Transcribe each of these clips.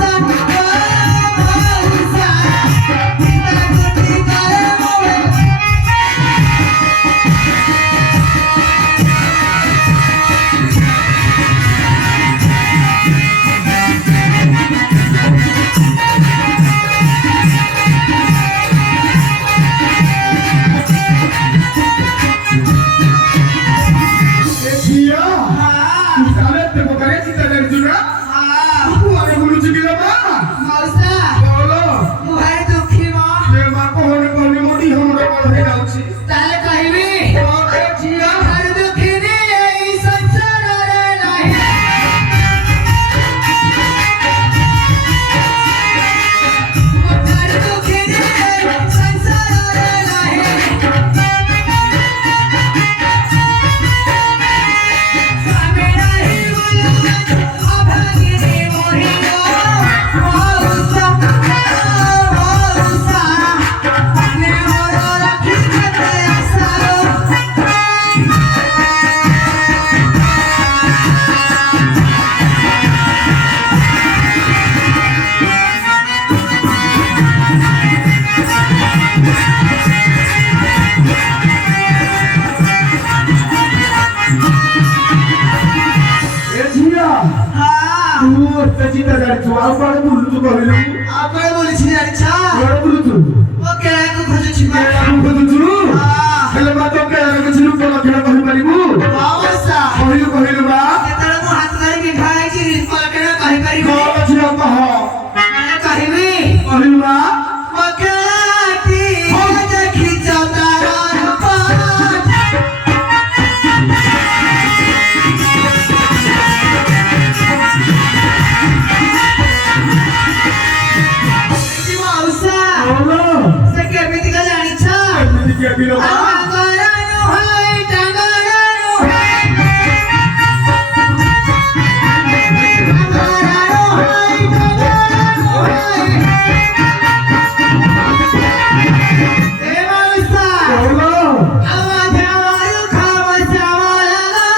Sun ଏତେ ଚିନ୍ତା ଜାଣିଛୁ ଆଉ କୁଆଡେ ବୁଲୁଛୁ କହିଲୁ ଆଉ କୁଆଡେ ବୁଲିଛି ଜାଣିଛ କୁଆଡେ ବୁଲୁଛୁ ମୋ କେଳାକୁ ଖୋଜୁଛି ବା ଖୋଜୁଛୁ ହେଲେ ବା ତୋ କେଳାର କିଛି ରୂପ ଲକ୍ଷଣ କହିପାରିବୁ ଅବଶ୍ୟ କହିଲୁ ବା ଯେତେବେଳେ ମୋ ହାତ ଧରି ବିଭା ହେଇଛି ରୂପ ଲକ୍ଷଣ କହିପାରିବି କଣ ଝିଅ କହ କହିବି କହିଲୁ ବା ମୋ କେଳାଟି ଦେଖିଛ ତାର ରୂପ से केमितिका जानिछ एमिति के बिलो बा टांगरानु होय टांगरानु होय ए माउसा बोलो आवाज आवाज खावा चावला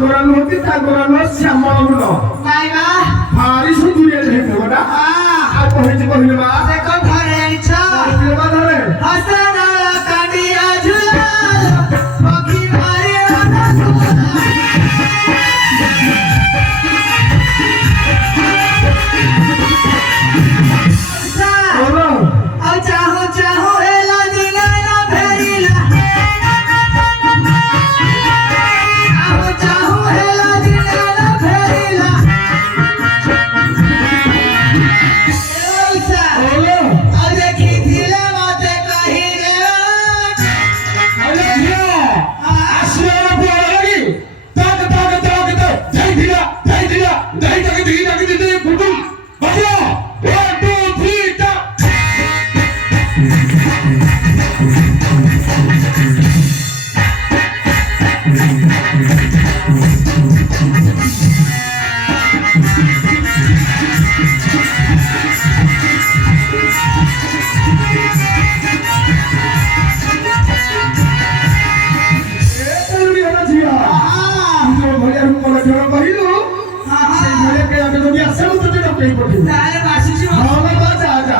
गोरानो होती ता गोरानो श्यामल गुलो नाइ बा भारी सुंदरिया देखो बड़ा आ कहले बा देखो घरे आनिछ कहले बा धरे हसना काटिया झुला पखी मारे आना बोलो आ चाहो चाहो एला दिना ना फेरिला आ चाहो एला दिना ना फेरिला एसा बोलो आ देखी थिले मते कहि रे अरे धिया आश्रय बोलगी तक जय धिया जय तक दी गुडू बजा 1 2 3 टा तारे बासिची हाँ बाबा जा